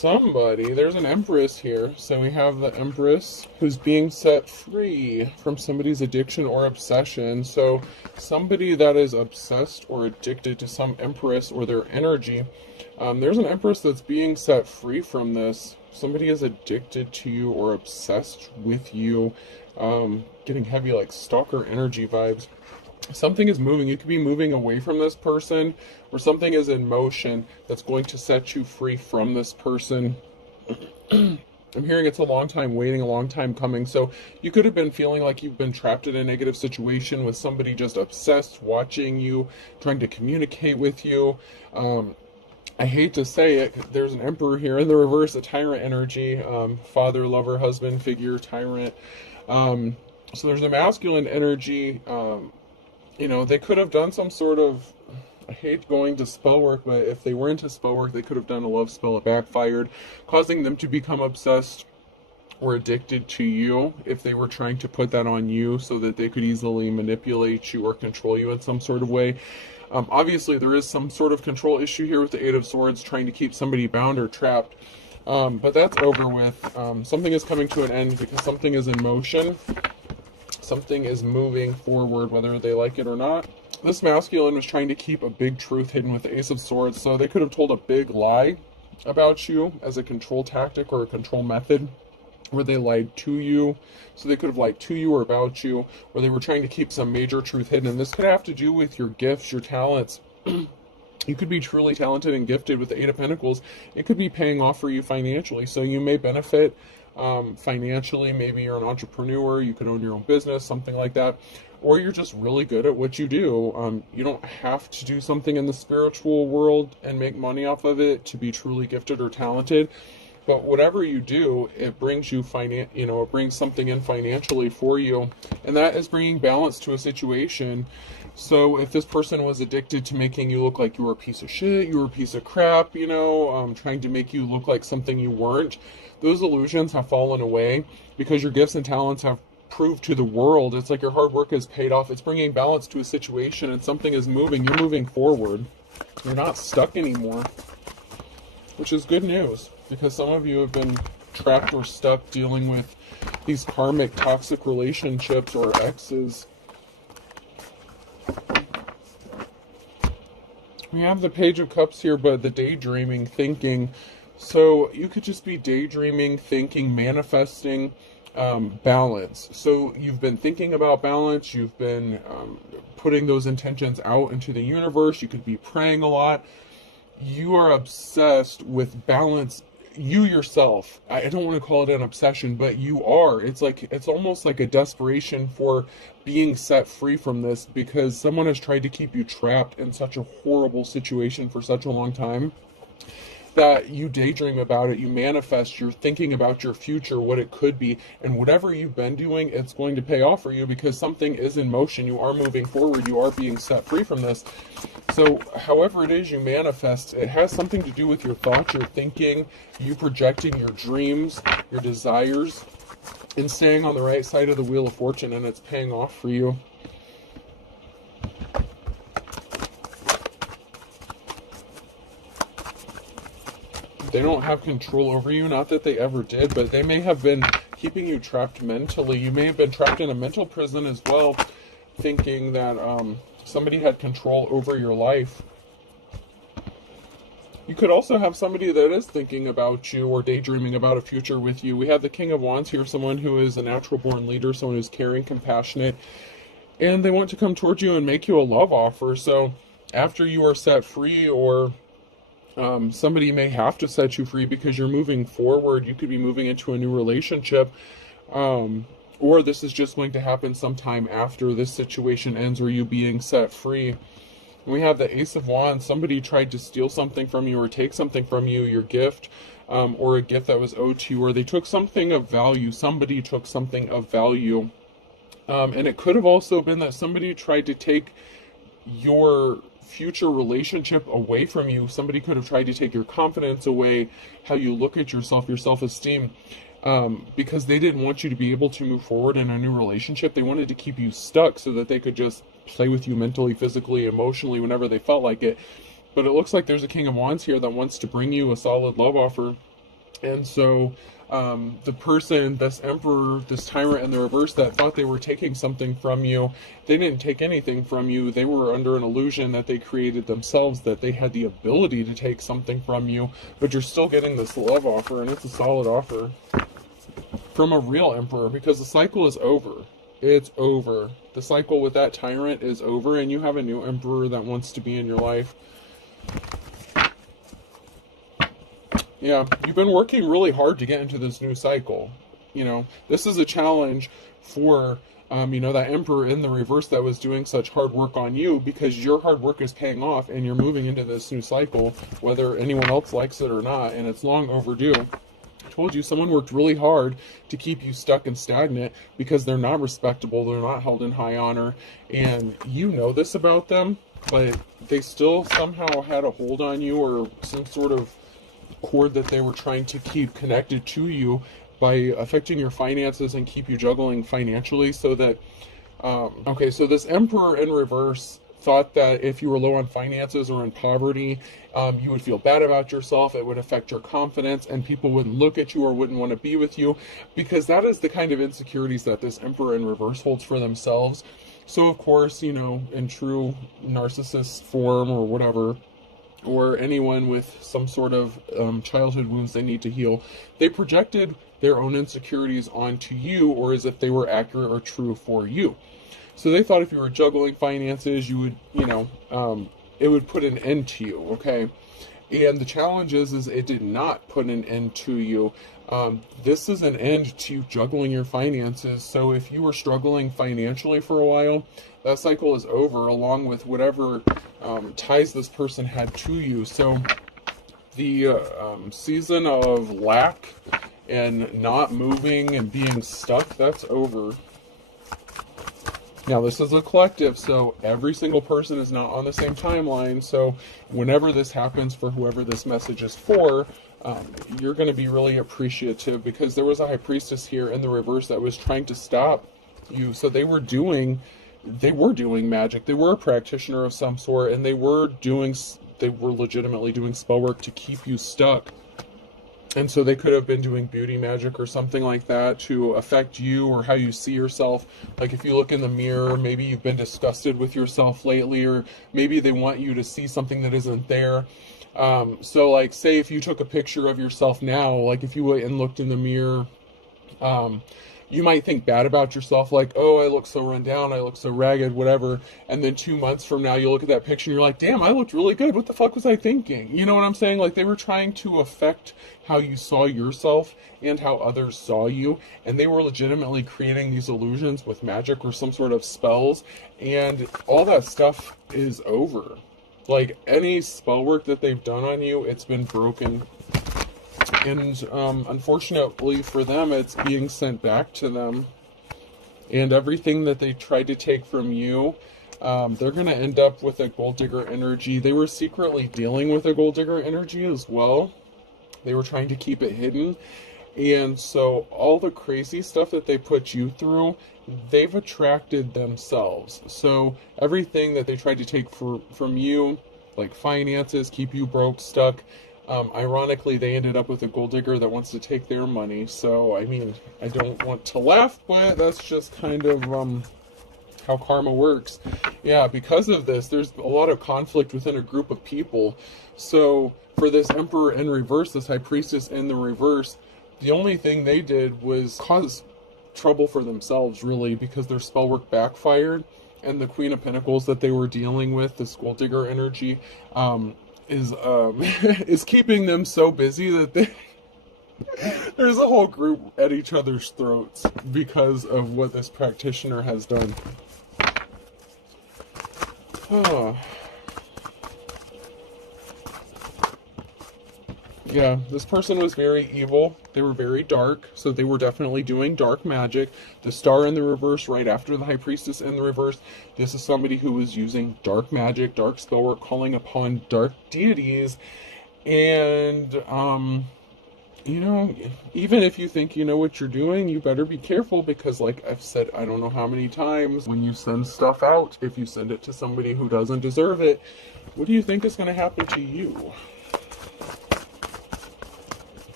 somebody, there's an Empress here. So we have the Empress who's being set free from somebody's addiction or obsession. So somebody that is obsessed or addicted to some Empress or their energy, there's an Empress that's being set free from this. Somebody is addicted to you or obsessed with you, getting heavy like stalker energy vibes. Something is moving. You could be moving away from this person, or something is in motion that's going to set you free from this person. I'm hearing it's a long time waiting, a long time coming. So you could have been feeling like you've been trapped in a negative situation with somebody just obsessed, watching you, trying to communicate with you. I hate to say it, there's an Emperor here in the reverse, a tyrant energy, father, lover, husband figure, tyrant. So there's a masculine energy. You know, they could have done some sort of, I hate going to spell work, but if they were into spell work, they could have done a love spell that backfired, causing them to become obsessed or addicted to you if they were trying to put that on you so that they could easily manipulate you or control you in some sort of way. Obviously, there is some sort of control issue here with the Eight of Swords, trying to keep somebody bound or trapped. But that's over with. Something is coming to an end because something is in motion. Something is moving forward, whether they like it or not. This masculine was trying to keep a big truth hidden with the Ace of Swords, so they could have told a big lie about you as a control tactic or a control method, where they lied to you. So they could have lied to you or about you, where they were trying to keep some major truth hidden. And this could have to do with your gifts, your talents. You could be truly talented and gifted with the Eight of Pentacles. It could be paying off for you financially, so you may benefit financially. Maybe you're an entrepreneur, you could own your own business, something like that, or you're just really good at what you do. You don't have to do something in the spiritual world and make money off of it to be truly gifted or talented, but whatever you do, it brings you it brings something in financially for you, and that is bringing balance to a situation. So if this person was addicted to making you look like you were a piece of shit, you were a piece of crap, trying to make you look like something you weren't, those illusions have fallen away because your gifts and talents have proved to the world. It's like your hard work has paid off. It's bringing balance to a situation, and something is moving. You're moving forward. You're not stuck anymore, which is good news, because some of you have been trapped or stuck dealing with these karmic toxic relationships or exes. We have the Page of Cups here, but the daydreaming, thinking. So you could just be daydreaming, thinking, manifesting balance. So you've been thinking about balance. You've been putting those intentions out into the universe. You could be praying a lot. You are obsessed with balance. You yourself, I don't want to call it an obsession, but you are. It's almost like a desperation for being set free from this, because someone has tried to keep you trapped in such a horrible situation for such a long time that you daydream about it, you manifest, you're thinking about your future, what it could be, and whatever you've been doing, it's going to pay off for you because something is in motion. You are moving forward, you are being set free from this. So however it is you manifest, it has something to do with your thoughts, your thinking, you projecting your dreams, your desires, and staying on the right side of the Wheel of Fortune, and it's paying off for you. They don't have control over you, not that they ever did, but they may have been keeping you trapped mentally. You may have been trapped in a mental prison as well, thinking that somebody had control over your life. You could also have somebody that is thinking about you or daydreaming about a future with you. We have the King of Wands here, someone who is a natural born leader, someone who's caring, compassionate, and they want to come towards you and make you a love offer. So after you are set free, or somebody may have to set you free because you're moving forward, you could be moving into a new relationship, or this is just going to happen sometime after this situation ends, or you being set free. We have the Ace of Wands. Somebody tried to steal something from you or take something from you, your gift, or a gift that was owed to you, or they took something of value. Somebody took something of value. And it could have also been that somebody tried to take your future relationship away from you. Somebody could have tried to take your confidence away, how you look at yourself, your self-esteem, because they didn't want you to be able to move forward in a new relationship. They wanted to keep you stuck so that they could just play with you mentally, physically, emotionally, whenever they felt like it. But it looks like there's a King of Wands here that wants to bring you a solid love offer. And so the person, this emperor, this tyrant in the reverse that thought they were taking something from you, they didn't take anything from you. They were under an illusion that they created themselves, that they had the ability to take something from you, but you're still getting this love offer, and it's a solid offer from a real emperor, because the cycle is over. It's over. The cycle with that tyrant is over, and you have a new emperor that wants to be in your life. Yeah, you've been working really hard to get into this new cycle. You know, this is a challenge for, that emperor in the reverse that was doing such hard work on you, because your hard work is paying off and you're moving into this new cycle, whether anyone else likes it or not, and it's long overdue. I told you, someone worked really hard to keep you stuck and stagnant because they're not respectable, they're not held in high honor, and you know this about them, but they still somehow had a hold on you, or some sort of cord that they were trying to keep connected to you by affecting your finances and keep you juggling financially, so that so this emperor in reverse thought that if you were low on finances or in poverty, you would feel bad about yourself, it would affect your confidence, and people wouldn't look at you or wouldn't want to be with you, because that is the kind of insecurities that this emperor in reverse holds for themselves. So of course, in true narcissist form or whatever, or anyone with some sort of childhood wounds they need to heal, they projected their own insecurities onto you, or as if they were accurate or true for you. So they thought if you were juggling finances, you would, it would put an end to you, okay? And the challenge is it did not put an end to you. This is an end to juggling your finances. So if you were struggling financially for a while, that cycle is over, along with whatever ties this person had to you. So the season of lack and not moving and being stuck, that's over. Now, this is a collective, so every single person is not on the same timeline. So whenever this happens for whoever this message is for, you're going to be really appreciative, because there was a high priestess here in the reverse that was trying to stop you. So they were doing magic. They were a practitioner of some sort, and they were legitimately doing spell work to keep you stuck. And so they could have been doing beauty magic or something like that to affect you or how you see yourself. Like if you look in the mirror, maybe you've been disgusted with yourself lately, or maybe they want you to see something that isn't there. So like, say if you took a picture of yourself now, like if you went and looked in the mirror, you might think bad about yourself, like, oh, I look so run down, I look so ragged, whatever. And then 2 months from now, you look at that picture and you're like, damn, I looked really good. What the fuck was I thinking? You know what I'm saying? Like, they were trying to affect how you saw yourself and how others saw you. And they were legitimately creating these illusions with magic or some sort of spells. And all that stuff is over. Like, any spell work that they've done on you, it's been broken. And unfortunately for them, it's being sent back to them. And everything that they tried to take from you, they're going to end up with a gold digger energy. They were secretly dealing with a gold digger energy as well. They were trying to keep it hidden. And so all the crazy stuff that they put you through, they've attracted themselves. So everything that they tried to take from you, like finances, keep you broke, stuck, ironically, they ended up with a gold digger that wants to take their money. So, I mean, I don't want to laugh, but that's just kind of how karma works. Yeah, because of this, there's a lot of conflict within a group of people. So, for this emperor in reverse, this high priestess in the reverse, the only thing they did was cause trouble for themselves, really, because their spell work backfired. And the Queen of Pentacles that they were dealing with, this gold digger energy, is keeping them so busy that there's a whole group at each other's throats because of what this practitioner has done. Yeah, this person was very evil. They were very dark, so they were definitely doing dark magic. The star in the reverse, right after the high priestess in the reverse, this is somebody who was using dark magic, dark spell work, calling upon dark deities. And, even if you think you know what you're doing, you better be careful, because like I've said, I don't know how many times, when you send stuff out, if you send it to somebody who doesn't deserve it, what do you think is going to happen to you?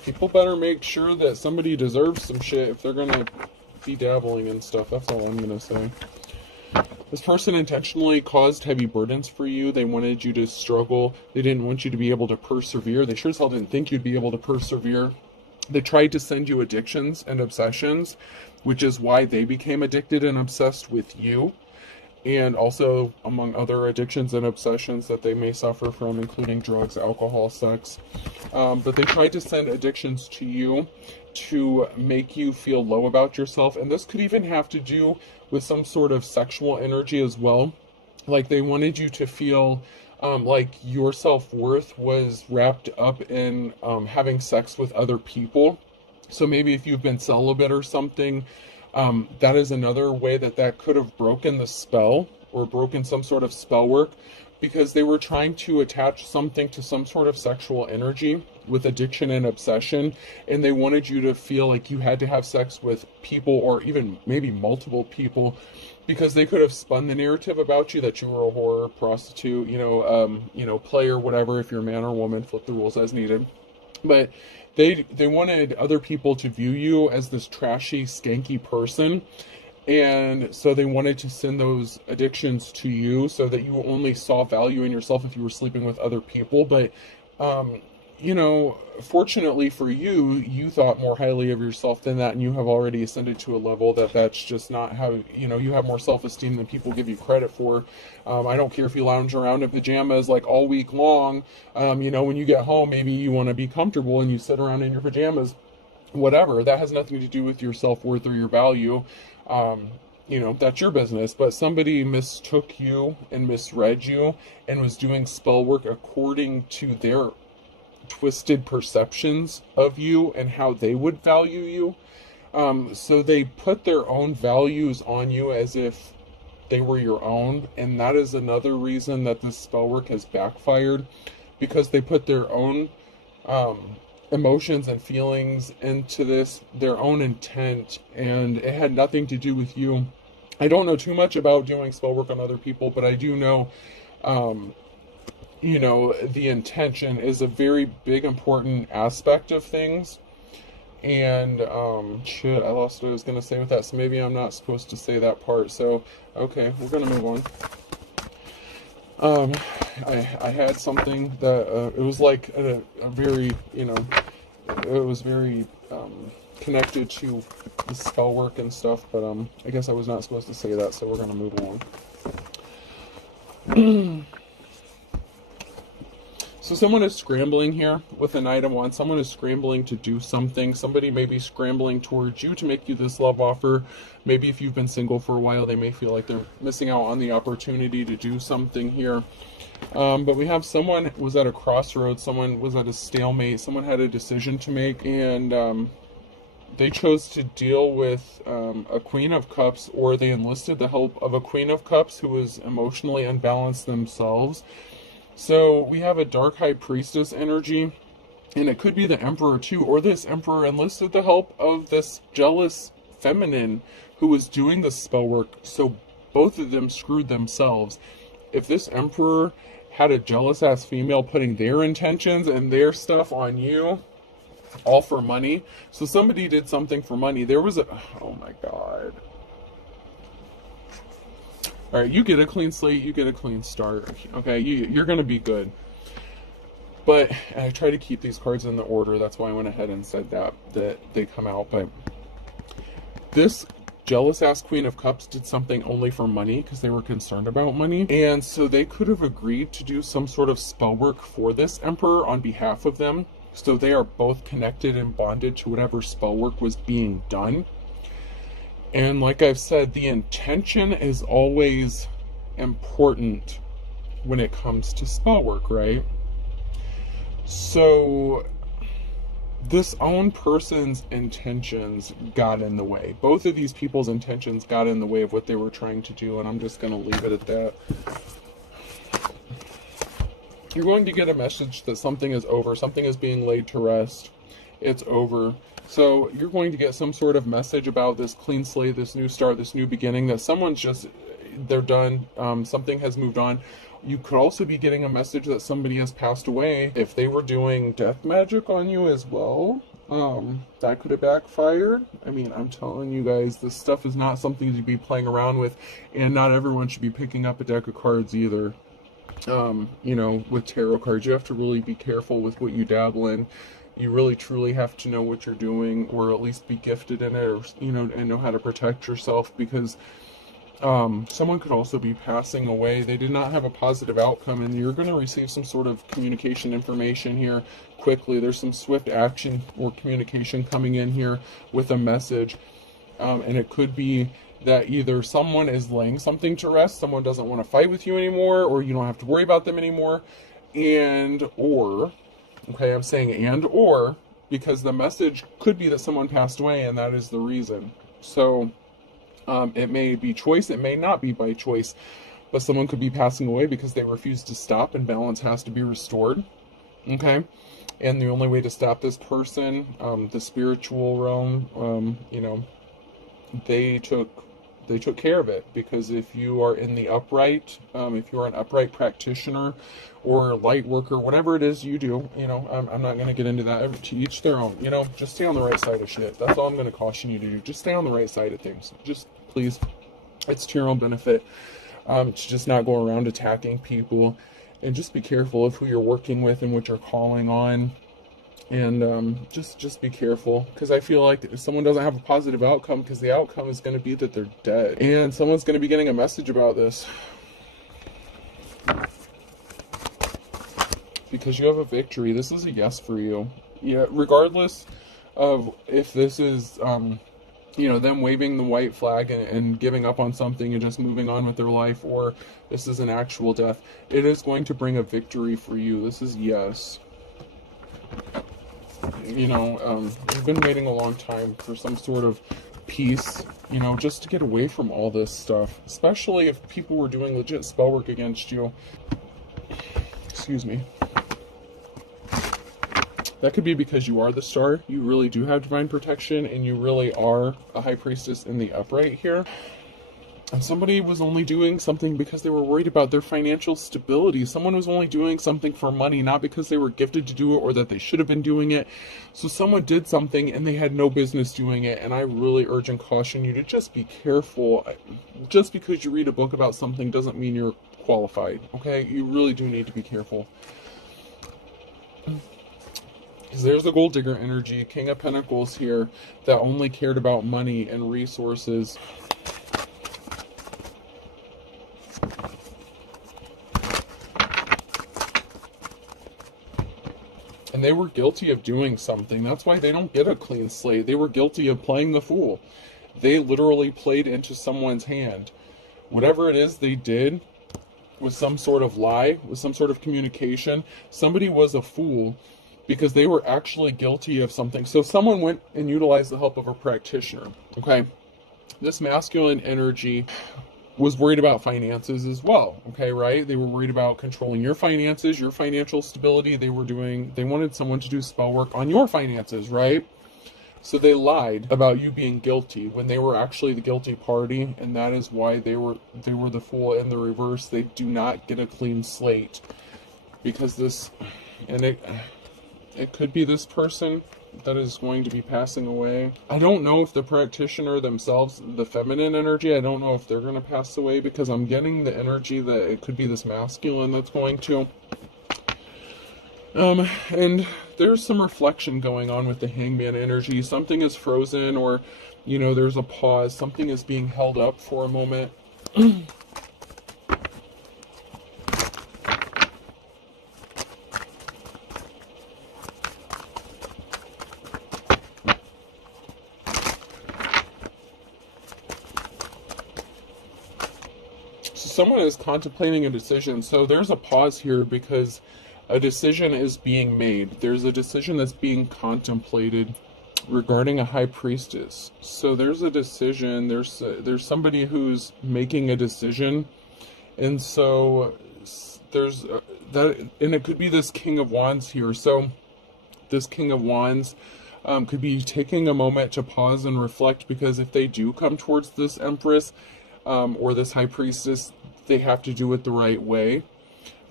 People better make sure that somebody deserves some shit if they're gonna be dabbling in stuff. That's all I'm gonna say. This person intentionally caused heavy burdens for you. They wanted you to struggle. They didn't want you to be able to persevere. They sure as hell didn't think you'd be able to persevere. They tried to send you addictions and obsessions, which is why they became addicted and obsessed with you. And also, among other addictions and obsessions that they may suffer from, including drugs, alcohol, sex. But they tried to send addictions to you to make you feel low about yourself. And this could even have to do with some sort of sexual energy as well. Like they wanted you to feel like your self-worth was wrapped up in having sex with other people. So maybe if you've been celibate or something, that is another way that could have broken the spell or broken some sort of spell work, because they were trying to attach something to some sort of sexual energy with addiction and obsession, and they wanted you to feel like you had to have sex with people, or even maybe multiple people, because they could have spun the narrative about you that you were a whore, prostitute, player, whatever. If you're a man or woman, flip the rules as needed. But they wanted other people to view you as this trashy, skanky person. And so they wanted to send those addictions to you so that you only saw value in yourself if you were sleeping with other people. But, fortunately for you, you thought more highly of yourself than that. And you have already ascended to a level that's just not how, you have more self-esteem than people give you credit for. I don't care if you lounge around in pajamas like all week long. When you get home, maybe you want to be comfortable and you sit around in your pajamas, whatever. That has nothing to do with your self-worth or your value. That's your business. But somebody mistook you and misread you and was doing spell work according to their twisted perceptions of you and how they would value you. So they put their own values on you as if they were your own. And that is another reason that this spell work has backfired, because they put their own emotions and feelings into this, their own intent, and it had nothing to do with you. I don't know too much about doing spell work on other people, but I do know, the intention is a very big, important aspect of things. And, shit, I lost what I was going to say with that, so maybe I'm not supposed to say that part. So, okay, we're going to move on. I had something that, it was like a very, it was very, connected to the spell work and stuff, but, I guess I was not supposed to say that, so we're going to move along. So someone is scrambling here with an item one. Someone is scrambling to do something. Somebody may be scrambling towards you to make you this love offer. Maybe if you've been single for a while, they may feel like they're missing out on the opportunity to do something here. But we have someone was at a crossroads. Someone was at a stalemate. Someone had a decision to make, and they chose to deal with a Queen of Cups, or they enlisted the help of a Queen of Cups who was emotionally unbalanced themselves. So we have a Dark High Priestess energy, and it could be the Emperor too, or this Emperor enlisted the help of this jealous feminine who was doing the spell work, so both of them screwed themselves. If this Emperor had a jealous ass female putting their intentions and their stuff on you, all for money. So somebody did something for money. There was a, oh my god. All right, you get a clean slate, you get a clean start. Okay, you're going to be good. But I try to keep these cards in the order. That's why I went ahead and said that they come out. But this jealous-ass Queen of Cups did something only for money because they were concerned about money. And so they could have agreed to do some sort of spell work for this Emperor on behalf of them. So they are both connected and bonded to whatever spell work was being done. And like I've said, the intention is always important when it comes to spell work, right? So this own person's intentions got in the way. Both of these people's intentions got in the way of what they were trying to do, and I'm just going to leave it at that. You're going to get a message that something is over. Something is being laid to rest. It's over. So you're going to get some sort of message about this clean slate, this new start, this new beginning, that someone's just, they're done, something has moved on. You could also be getting a message that somebody has passed away. If they were doing death magic on you as well, that could have backfired. I mean, I'm telling you guys, this stuff is not something to be playing around with, and not everyone should be picking up a deck of cards either. You know, with tarot cards, you have to really be careful with what you dabble in. You really truly have to know what you're doing, or at least be gifted in it, or, you know, and know how to protect yourself, because someone could also be passing away. They did not have a positive outcome, and you're going to receive some sort of communication information here quickly. There's some swift action or communication coming in here with a message, and it could be that either someone is laying something to rest, someone doesn't want to fight with you anymore, or you don't have to worry about them anymore, or, okay, I'm saying or, because the message could be that someone passed away, and that is the reason. So, it may be choice, it may not be by choice, but someone could be passing away because they refuse to stop, and balance has to be restored, okay? And the only way to stop this person, the spiritual realm, you know, they took care of it, because if you are in the upright, if you are an upright practitioner or light worker, whatever it is you do, you know, I'm not going to get into that. To each their own, you know, just stay on the right side of shit. That's all I'm going to caution you to do. Just stay on the right side of things. Just please, it's to your own benefit, to just not go around attacking people, and just be careful of who you're working with and what you're calling on. And just be careful, because I feel like if someone doesn't have a positive outcome, because the outcome is going to be that they're dead, and someone's going to be getting a message about this, because you have a victory. This is a yes for you. Yeah, regardless of if this is you know, them waving the white flag and giving up on something and just moving on with their life, or this is an actual death, it is going to bring a victory for you. This is yes. You know, you've been waiting a long time for some sort of peace, you know, just to get away from all this stuff, especially if people were doing legit spell work against you. Excuse me. That could be because you are the star, you really do have divine protection, and you really are a high priestess in the upright here. And somebody was only doing something because they were worried about their financial stability. Someone was only doing something for money, not because they were gifted to do it or that they should have been doing it. So someone did something and they had no business doing it. And I really urge and caution you to just be careful. Just because you read a book about something doesn't mean you're qualified, okay? You really do need to be careful. Because there's the gold digger energy, King of Pentacles here, that only cared about money and resources. And they were guilty of doing something. That's why they don't get a clean slate. They were guilty of playing the fool. They literally played into someone's hand. Whatever it is they did was some sort of lie, was some sort of communication. Somebody was a fool because they were actually guilty of something. So someone went and utilized the help of a practitioner, okay? This masculine energy was worried about finances as well, okay, right? They were worried about controlling your finances, your financial stability. They wanted someone to do spell work on your finances, right? So they lied about you being guilty when they were actually the guilty party, and that is why they were the fool in the reverse. They do not get a clean slate, because this, and it could be this person that is going to be passing away. I don't know if the practitioner themselves, the feminine energy, I don't know if they're going to pass away, because I'm getting the energy that it could be this masculine that's going to. And there's some reflection going on with the hangman energy. Something is frozen, or, you know, there's a pause. Something is being held up for a moment. Someone is contemplating a decision. So there's a pause here because a decision is being made. There's a decision that's being contemplated regarding a high priestess. So there's a decision. There's somebody who's making a decision, and so there's that, and it could be this King of Wands here. So this King of Wands could be taking a moment to pause and reflect, because if they do come towards this Empress or this high priestess, they have to do it the right way.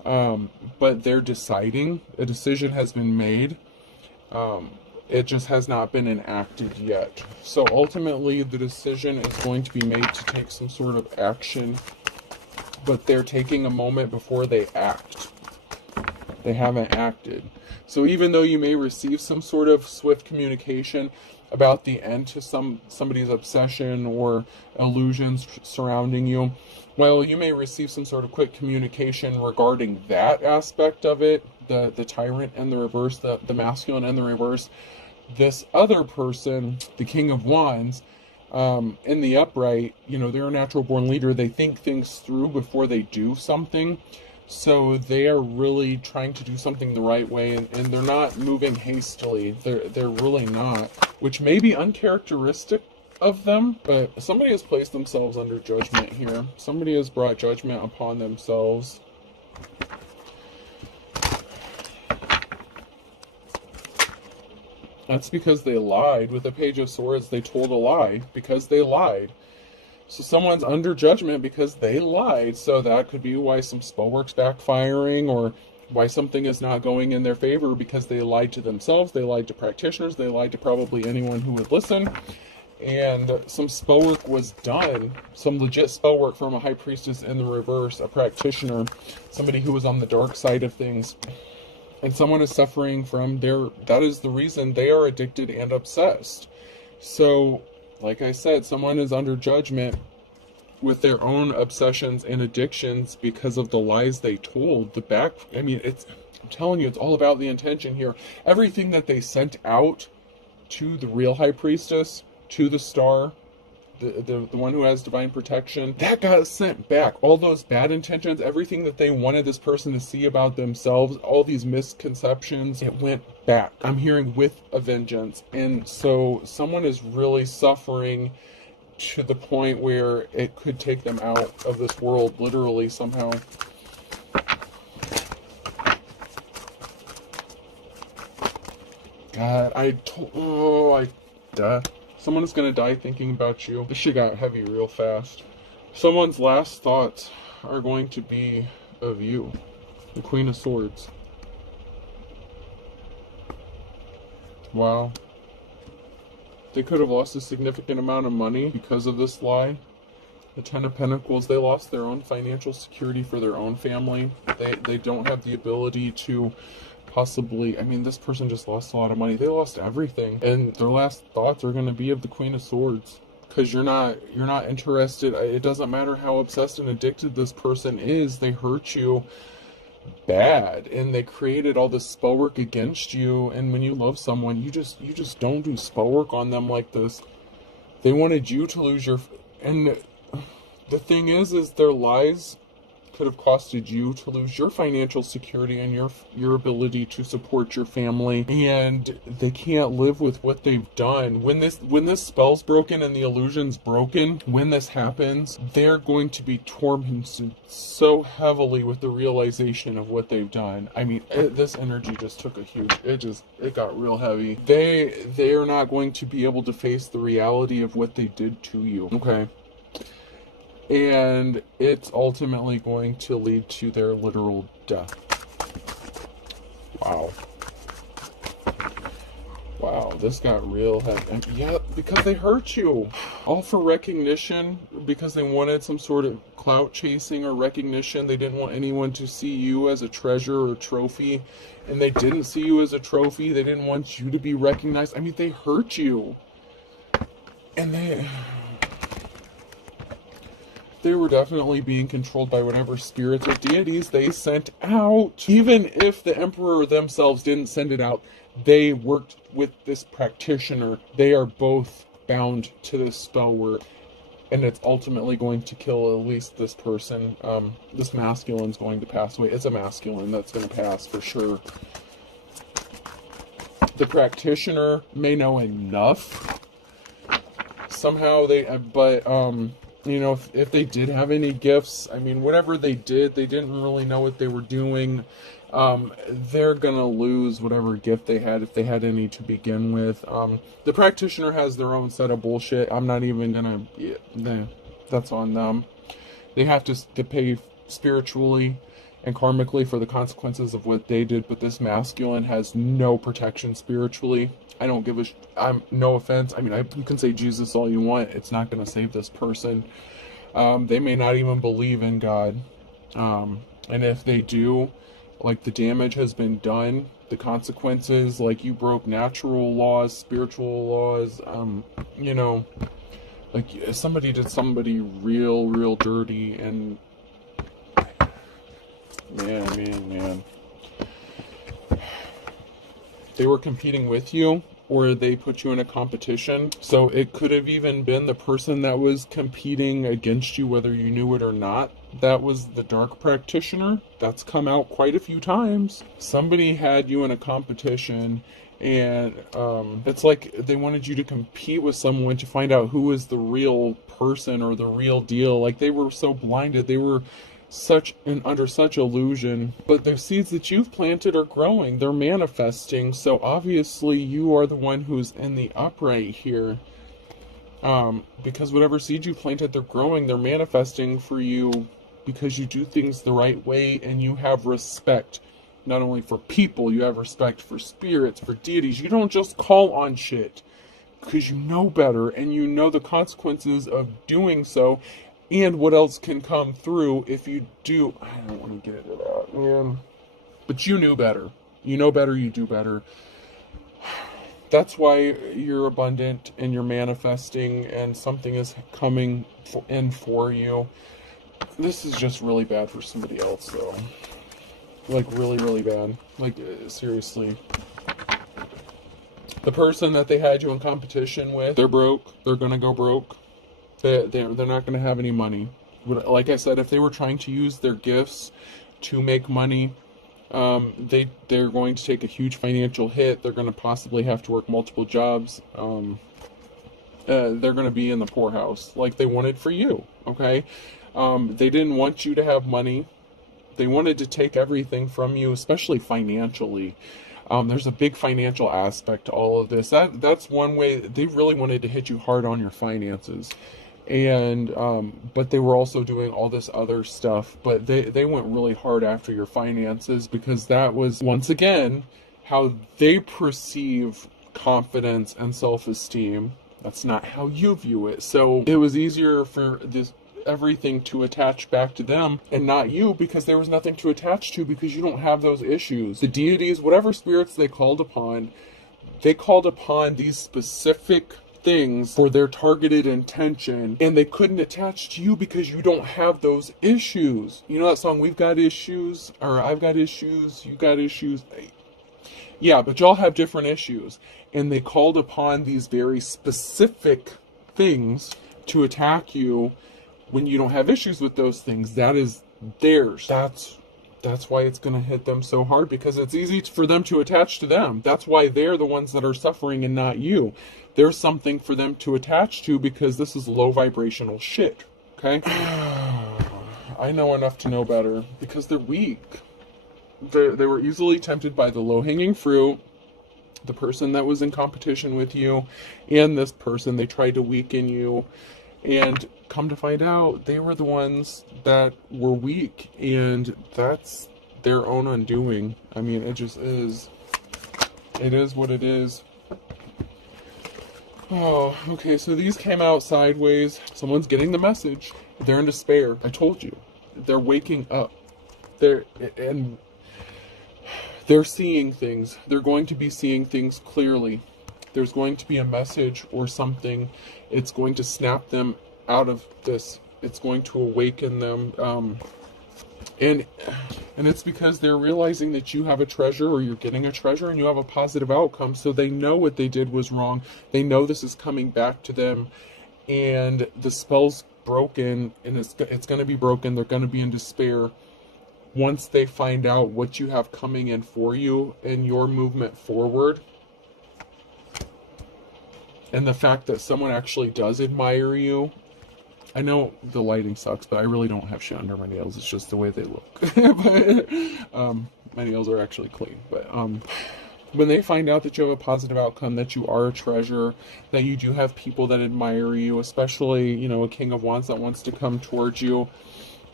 but they're deciding. A decision has been made. It just has not been enacted yet. So ultimately, the decision is going to be made to take some sort of action, but they're taking a moment before they act. They haven't acted. So even though you may receive some sort of swift communication about the end to somebody's obsession or illusions surrounding you, well, you may receive some sort of quick communication regarding that aspect of it, the tyrant and the reverse, the masculine and the reverse. This other person, the King of Wands, in the upright, they're a natural born leader. They think things through before they do something. So they are really trying to do something the right way, and they're not moving hastily. They're really not, which may be uncharacteristic of them, but somebody has placed themselves under judgment here. Somebody has brought judgment upon themselves. That's because they lied. With the Page of Swords, they told a lie because they lied. So someone's under judgment because they lied. So that could be why some spell work's backfiring, or why something is not going in their favor, because they lied to themselves, they lied to practitioners, they lied to probably anyone who would listen. And some spell work was done, some legit spell work from a high priestess in the reverse, a practitioner, somebody who was on the dark side of things. And someone is suffering from that is the reason they are addicted and obsessed. So, like I said, someone is under judgment with their own obsessions and addictions because of the lies they told. I'm telling you, it's all about the intention here. Everything that they sent out to the real high priestess, to the star, the one who has divine protection, that got sent back. All those bad intentions, everything that they wanted this person to see about themselves, all these misconceptions, it went back. I'm hearing with a vengeance. And so someone is really suffering to the point where it could take them out of this world, literally, somehow. God, someone is going to die thinking about you. This shit got heavy real fast. Someone's last thoughts are going to be of you. The Queen of Swords. Wow. They could have lost a significant amount of money because of this lie. The Ten of Pentacles, they lost their own financial security for their own family. They don't have the ability to possibly, this person just lost a lot of money. They lost everything. And their last thoughts are going to be of the Queen of Swords. Because you're not interested. It doesn't matter how obsessed and addicted this person is. They hurt you bad. And they created all this spell work against you. And when you love someone, you just don't do spell work on them like this. They wanted you to lose your... And the thing is their lies could have costed you to lose your financial security and your ability to support your family, and they can't live with what they've done. When this spell's broken and the illusion's broken, when this happens, they're going to be tormented so heavily with the realization of what they've done. This energy just took a huge, it got real heavy. They are not going to be able to face the reality of what they did to you. Okay. And it's ultimately going to lead to their literal death. Wow. Wow, this got real heavy. Yeah, because they hurt you. All for recognition, because they wanted some sort of clout chasing or recognition. They didn't want anyone to see you as a treasure or a trophy. And they didn't see you as a trophy. They didn't want you to be recognized. They hurt you. And they were definitely being controlled by whatever spirits or deities they sent out. Even if the Emperor themselves didn't send it out, they worked with this practitioner. They are both bound to this spell work. And it's ultimately going to kill at least this person. This masculine's going to pass away. It's a masculine that's going to pass for sure. The practitioner may know enough. Somehow if they did have any gifts, whatever they did, they didn't really know what they were doing. They're gonna lose whatever gift they had, if they had any to begin with. The practitioner has their own set of bullshit. I'm not even gonna, that's on them. They have to pay spiritually and karmically for the consequences of what they did, but this masculine has no protection spiritually. I don't give a I'm no offense. I mean, you can say Jesus all you want. It's not going to save this person. They may not even believe in God. And if they do, like, the damage has been done, the consequences, like, you broke natural laws, spiritual laws, you know, like, somebody did somebody real dirty, and man, they were competing with you, or they put you in a competition. So it could have even been the person that was competing against you, whether you knew it or not. That was the dark practitioner. That's come out quite a few times. Somebody had you in a competition, and it's like they wanted you to compete with someone to find out who was the real person or the real deal. Like, they were so blinded. They were under such illusion, but the seeds that you've planted are growing, they're manifesting. So obviously you are the one who's in the upright here, because whatever seeds you planted, they're growing, they're manifesting for you, because you do things the right way, and you have respect not only for people, you have respect for spirits, for deities. You don't just call on shit because you know better, and you know the consequences of doing so, and what else can come through if you do. I don't want to get into that, man. But you knew better. You know better, you do better. That's why you're abundant and you're manifesting, and something is coming in for you. This is just really bad for somebody else, though. Like, really bad. Like, seriously. The person that they had you in competition with, they're broke. They're gonna go broke. They're not going to have any money. Like I said, if they were trying to use their gifts to make money, they're going to take a huge financial hit. They're going to possibly have to work multiple jobs. They're going to be in the poorhouse like they wanted for you, okay? They didn't want you to have money. They wanted to take everything from you, especially financially. There's a big financial aspect to all of this. That's one way. They really wanted to hit you hard on your finances. And but they were also doing all this other stuff, but they went really hard after your finances, because that was, once again, how they perceive confidence and self-esteem. That's not how you view it. So it was easier for everything to attach back to them and not you, because there was nothing to attach to, because you don't have those issues. The deities, whatever spirits they called upon these specific things for their targeted intention, and they couldn't attach to you because you don't have those issues. You know that song, We've Got Issues, or I've Got Issues, you got issues? Yeah, but y'all have different issues, and they called upon these very specific things to attack you when you don't have issues with those things. That is theirs. That's why it's going to hit them so hard, because it's easy for them to attach to them. That's why they're the ones that are suffering and not you. There's something for them to attach to, because this is low vibrational shit, okay? I know enough to know better, because they're weak. They were easily tempted by the low-hanging fruit, the person that was in competition with you, and this person. They tried to weaken you, and come to find out, they were the ones that were weak, and that's their own undoing. I mean, it just is. It is what it is. Oh, okay, so these came out sideways. Someone's getting the message. They're in despair. I told you. They're waking up. They're seeing things. They're going to be seeing things clearly. There's going to be a message or something. It's going to snap them out of this. It's going to awaken them. And it's because they're realizing that you have a treasure, or you're getting a treasure, and you have a positive outcome. So they know what they did was wrong. They know this is coming back to them, and the spell's broken, and it's going to be broken. They're going to be in despair once they find out what you have coming in for you and your movement forward. And the fact that someone actually does admire you. I know the lighting sucks, but I really don't have shit under my nails. It's just the way they look. But my nails are actually clean. But when they find out that you have a positive outcome, that you are a treasure, that you do have people that admire you, especially, you know, a King of Wands that wants to come towards you,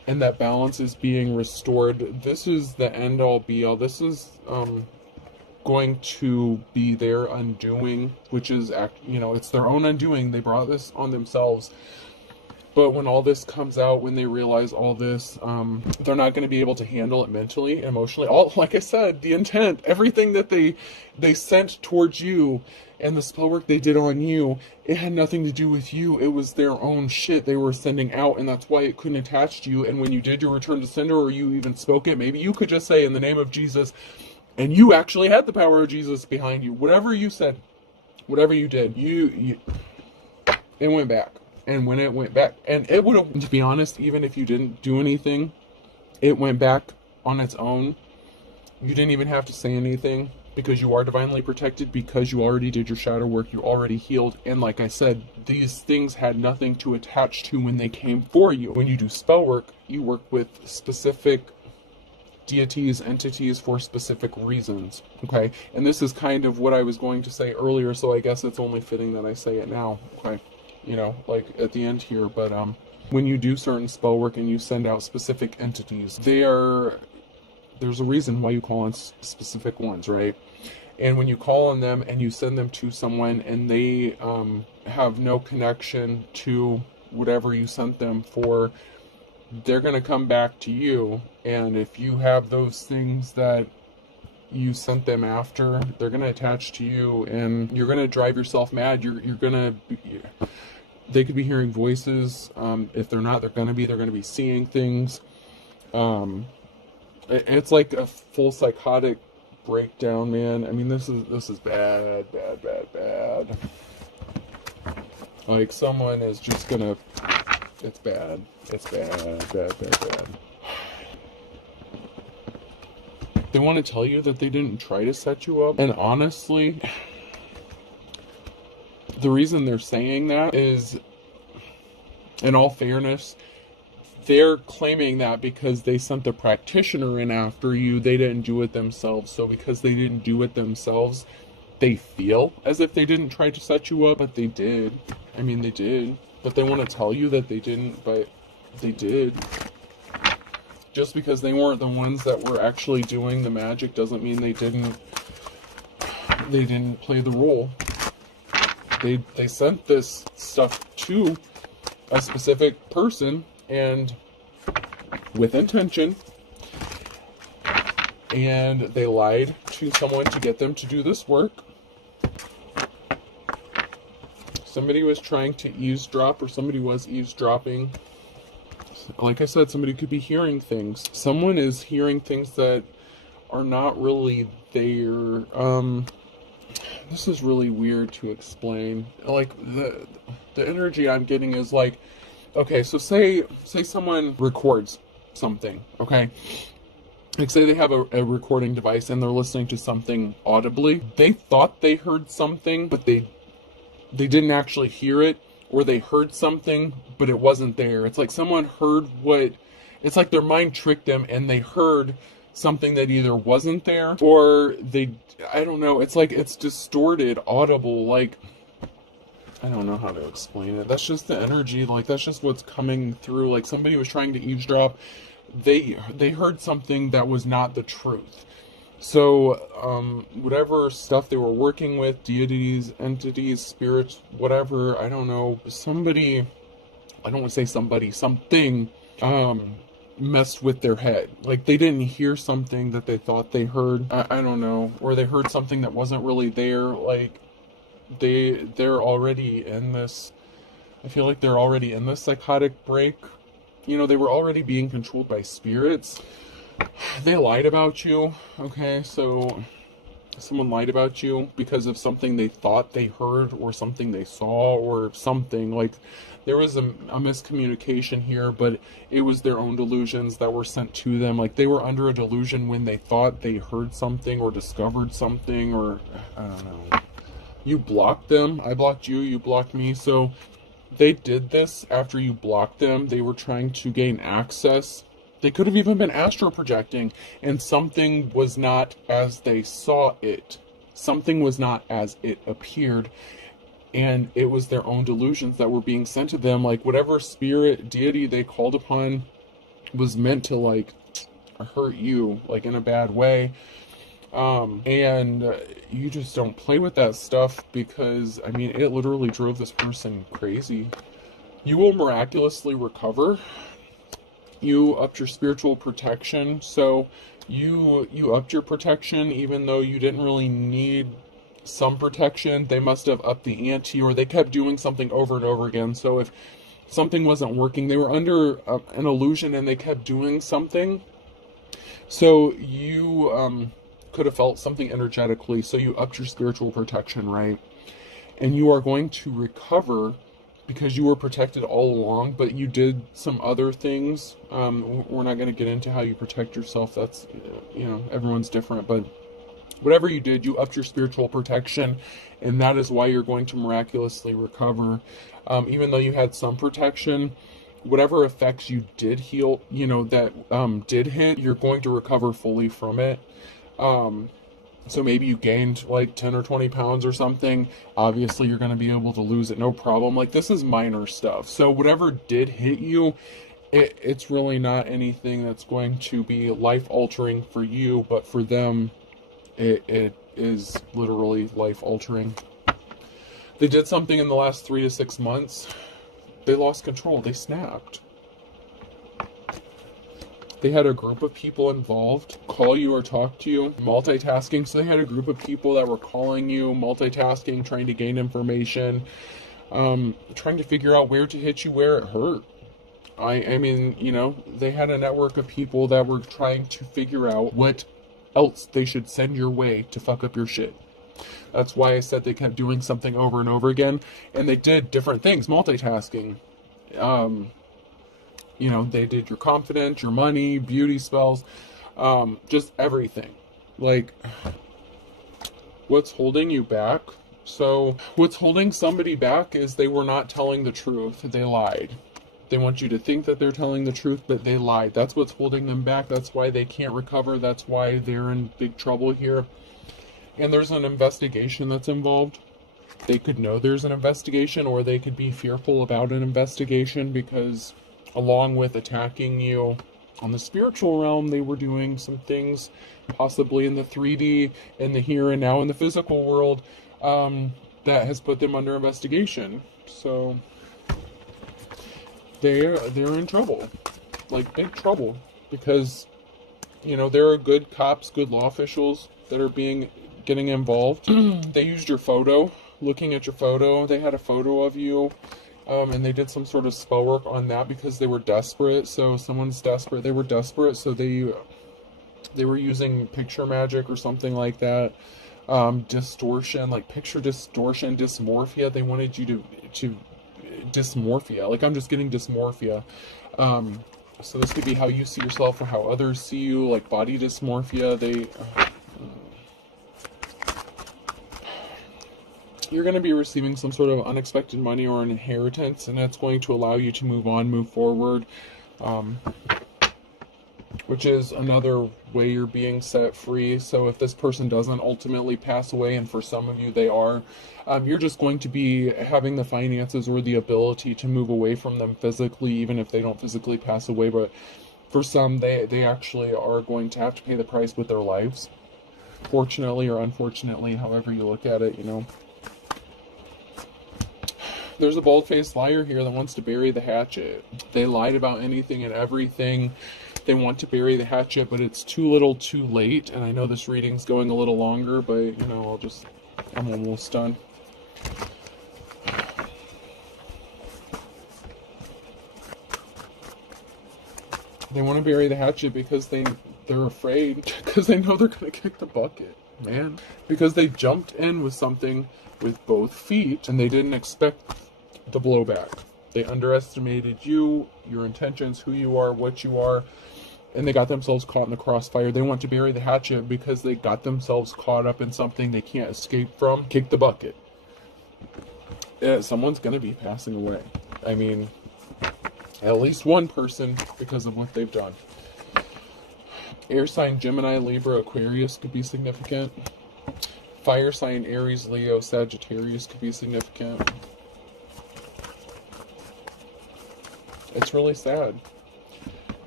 and that balance is being restored. This is the end all be all. This is going to be their undoing, which is, it's their own undoing. They brought this on themselves. But when all this comes out, when they realize all this, they're not going to be able to handle it mentally, emotionally. Like I said, the intent, everything that they sent towards you, and the spell work they did on you, it had nothing to do with you. It was their own shit they were sending out, and that's why it couldn't attach to you. And when you did your return to sender, or you even spoke it, maybe you could just say, in the name of Jesus, and you actually had the power of Jesus behind you. Whatever you said, whatever you did, it went back. And when it went back, and it would have, to be honest, even if you didn't do anything, it went back on its own. You didn't even have to say anything, because you are divinely protected, because you already did your shadow work, you already healed. And like I said, these things had nothing to attach to when they came for you. When you do spell work, you work with specific deities, entities, for specific reasons, okay? And this is kind of what I was going to say earlier, so I guess it's only fitting that I say it now, okay? Like at the end here. But when you do certain spell work and you send out specific entities, there's a reason why you call on specific ones, right? And when you call on them and you send them to someone and they have no connection to whatever you sent them for, they're going to come back to you. And if you have those things that you sent them after, they're going to attach to you, and you're going to drive yourself mad. You're going to... They could be hearing voices. If they're not, they're going to be seeing things. It's like a full psychotic breakdown, man. I mean, this is bad. Like, someone is just gonna... It's bad. It's bad. They want to tell you that they didn't try to set you up. And honestly, the reason they're saying that is, in all fairness, they're claiming that because they sent the practitioner in after you, they didn't do it themselves. So because they didn't do it themselves, they feel as if they didn't try to set you up, but they did. I mean, they did. But they want to tell you that they didn't, but they did. Just because they weren't the ones that were actually doing the magic doesn't mean they didn't play the role. They sent this stuff to a specific person, and with intention, and they lied to someone to get them to do this work. Somebody was trying to eavesdrop, or somebody was eavesdropping. Like I said, somebody could be hearing things. Someone is hearing things that are not really there. This is really weird to explain. Like, the energy I'm getting is like, okay, so say someone records something, okay? Like, say they have a recording device and they're listening to something audibly. They thought they heard something, but they didn't actually hear it, or they heard something, but it wasn't there. It's like someone heard it's like their mind tricked them and they heard something that either wasn't there, or I don't know, it's like it's distorted, audible, like, I don't know how to explain it. That's just the energy, like, that's just what's coming through. Like, somebody was trying to eavesdrop, they heard something that was not the truth. So, whatever stuff they were working with, deities, entities, spirits, whatever, I don't know, something, messed with their head. Like, they didn't hear something that they thought they heard, I don't know, or they heard something that wasn't really there. Like, they're already in this, I feel like they're already in this psychotic break. They were already being controlled by spirits. They lied about you, okay? So someone lied about you because of something they thought they heard, or something they saw, or something. Like, there was a miscommunication here, but it was their own delusions that were sent to them. Like, they were under a delusion when they thought they heard something or discovered something, or I don't know. You blocked them. I blocked you. You blocked me. So they did this after you blocked them. They were trying to gain access. They could have even been astral projecting, and something was not as they saw it. Something was not as it appeared, and it was their own delusions that were being sent to them. Like, whatever spirit, deity they called upon, was meant to like hurt you, like in a bad way. And you just don't play with that stuff, because I mean, it literally drove this person crazy. You will miraculously recover. You upped your spiritual protection, so you upped your protection even though you didn't really need some protection. They must have upped the ante, or they kept doing something over and over again. So if something wasn't working, they were under an illusion and they kept doing something. So you could have felt something energetically, so you upped your spiritual protection, right? And you are going to recover because you were protected all along, but you did some other things. We're not going to get into how you protect yourself. That's, you know, everyone's different, but whatever you did, you upped your spiritual protection, and that is why you're going to miraculously recover. Even though you had some protection, whatever effects you did heal, you know, that did hit, you're going to recover fully from it. So maybe you gained like 10 or 20 pounds or something. Obviously, you're going to be able to lose it, no problem. Like, this is minor stuff. So whatever did hit you, it's really not anything that's going to be life-altering for you, but for them, it is literally life-altering. They did something in the last 3 to 6 months. They lost control. They snapped. They had a group of people involved call you or talk to you, multitasking. So they had a group of people that were calling you, multitasking, trying to gain information, trying to figure out where to hit you, where it hurt. I mean, you know, they had a network of people that were trying to figure out what else they should send your way to fuck up your shit. That's why I said they kept doing something over and over again. And they did different things, multitasking. You know, they did your confidence, your money, beauty spells, just everything. Like, what's holding you back? So what's holding somebody back is they were not telling the truth. They lied. They want you to think that they're telling the truth, but they lied. That's what's holding them back. That's why they can't recover. That's why they're in big trouble here. And there's an investigation that's involved. They could know there's an investigation, or they could be fearful about an investigation, because along with attacking you on the spiritual realm, they were doing some things, possibly in the 3D, in the here and now, in the physical world, that has put them under investigation. So they're in trouble, like big trouble, because, you know, there are good cops, good law officials that are getting involved. They used your photo, looking at your photo. They had a photo of you. And they did some sort of spell work on that because they were desperate. So someone's desperate. They were desperate. So they were using picture magic or something like that. Distortion, like picture distortion, dysmorphia. They wanted you to dysmorphia. Like, I'm just getting dysmorphia. So this could be how you see yourself or how others see you, like body dysmorphia. You're going to be receiving some sort of unexpected money or an inheritance, and that's going to allow you to move on, move forward, which is another way you're being set free. So if this person doesn't ultimately pass away, and for some of you they are, you're just going to be having the finances or the ability to move away from them physically, even if they don't physically pass away. But for some, they actually are going to have to pay the price with their lives, fortunately or unfortunately, however you look at it, you know. There's a bald-faced liar here that wants to bury the hatchet. They lied about anything and everything. They want to bury the hatchet, but it's too little too late. And I know this reading's going a little longer, but, you know, I'm almost done. They want to bury the hatchet because they're afraid, because they know they're going to kick the bucket, man. Because they jumped in with something with both feet, and they didn't expect the blowback. They underestimated you, your intentions, who you are, what you are, and they got themselves caught in the crossfire. They want to bury the hatchet because they got themselves caught up in something they can't escape from. Kick the bucket. Yeah, someone's going to be passing away. I mean, at least one person, because of what they've done. Air sign Gemini, Libra, Aquarius could be significant. Fire sign Aries, Leo, Sagittarius could be significant. It's really sad.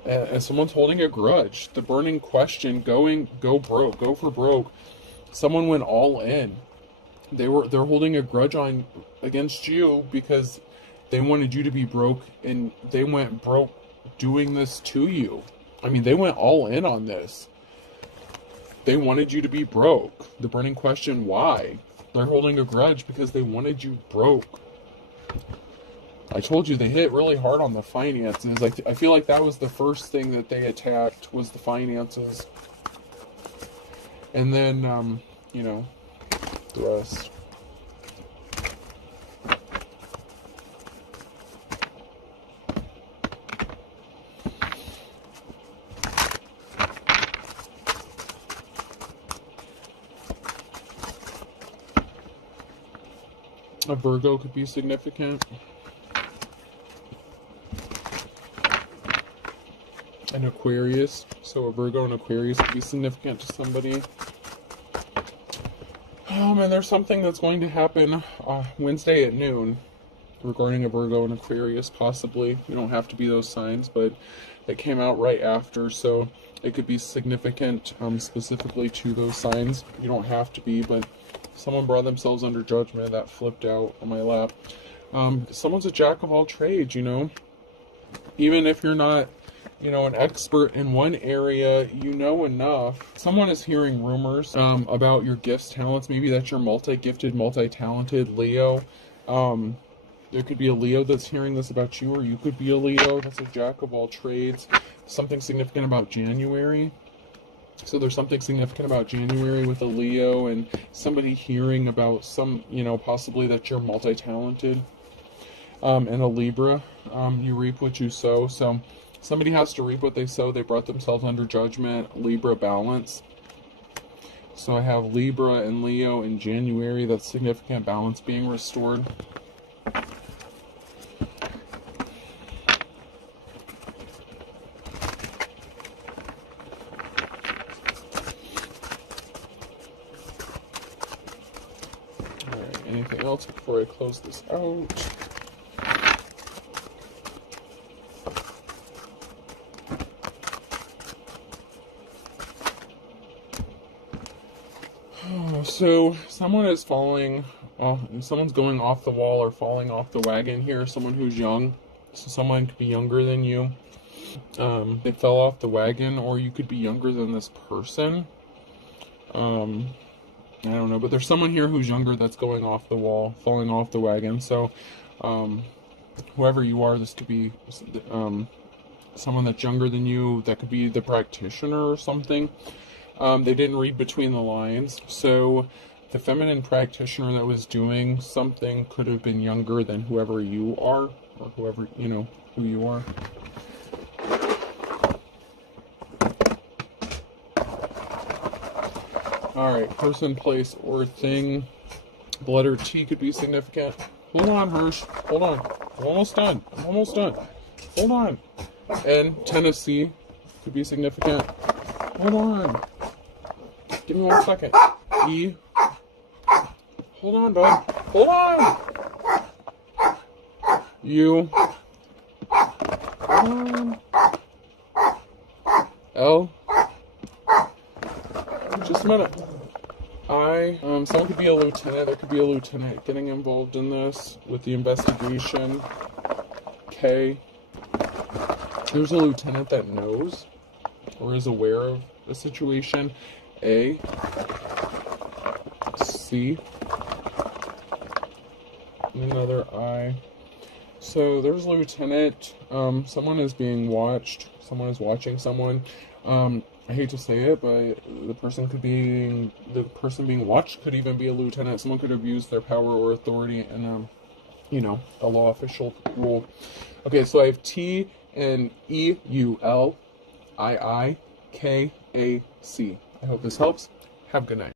And someone's holding a grudge. The burning question, go broke, go for broke. Someone went all in. They're holding a grudge against you because they wanted you to be broke, and they went broke doing this to you. I mean, they went all in on this. They wanted you to be broke. The burning question, why? They're holding a grudge because they wanted you broke. I told you they hit really hard on the finances. I feel like that was the first thing that they attacked, was the finances. And then, the rest. A Virgo could be significant. An Aquarius. So a Virgo and Aquarius could be significant to somebody. And there's something that's going to happen Wednesday at noon regarding a Virgo and Aquarius, possibly. You don't have to be those signs, but it came out right after, so it could be significant specifically to those signs. You don't have to be, but someone brought themselves under judgment. That flipped out on my lap. Someone's a jack of all trades, Even if you're not, an expert in one area, enough. Someone is hearing rumors about your gifts, talents. Maybe that's your multi-gifted, multi-talented Leo. There could be a Leo that's hearing this about you, or you could be a Leo that's a jack of all trades. Something significant about January. So there's something significant about January with a Leo, and somebody hearing about possibly that you're multi-talented. And a Libra, you reap what you sow. So somebody has to reap what they sow. They brought themselves under judgment. Libra balance. So I have Libra and Leo in January. That's significant balance being restored. Alright, anything else before I close this out? So someone is someone's going off the wall or falling off the wagon here. Someone who's young. So someone could be younger than you. They fell off the wagon, or you could be younger than this person. I don't know, but there's someone here who's younger that's going off the wall, falling off the wagon. So whoever you are, this could be someone that's younger than you. That could be the practitioner or something. They didn't read between the lines, so the feminine practitioner that was doing something could have been younger than whoever you are, or whoever, who you are. Alright, person, place, or thing. The letter T could be significant. Hold on, Hirsch. Hold on. I'm almost done. Hold on. And Tennessee could be significant. Hold on. Give me 1 second. E. Hold on, bud. Hold on. U. Hold on. L. Just a minute. I. Someone could be a lieutenant. There could be a lieutenant getting involved in this with the investigation. K. There's a lieutenant that knows or is aware of the situation. A. C. And another I. So there's a lieutenant. Someone is being watched. Someone is watching someone. I hate to say it, but the person being watched could even be a lieutenant. Someone could abuse their power or authority in a law official role. Okay, so I have T and E U L I I K A C. I hope this helps. Have a good night.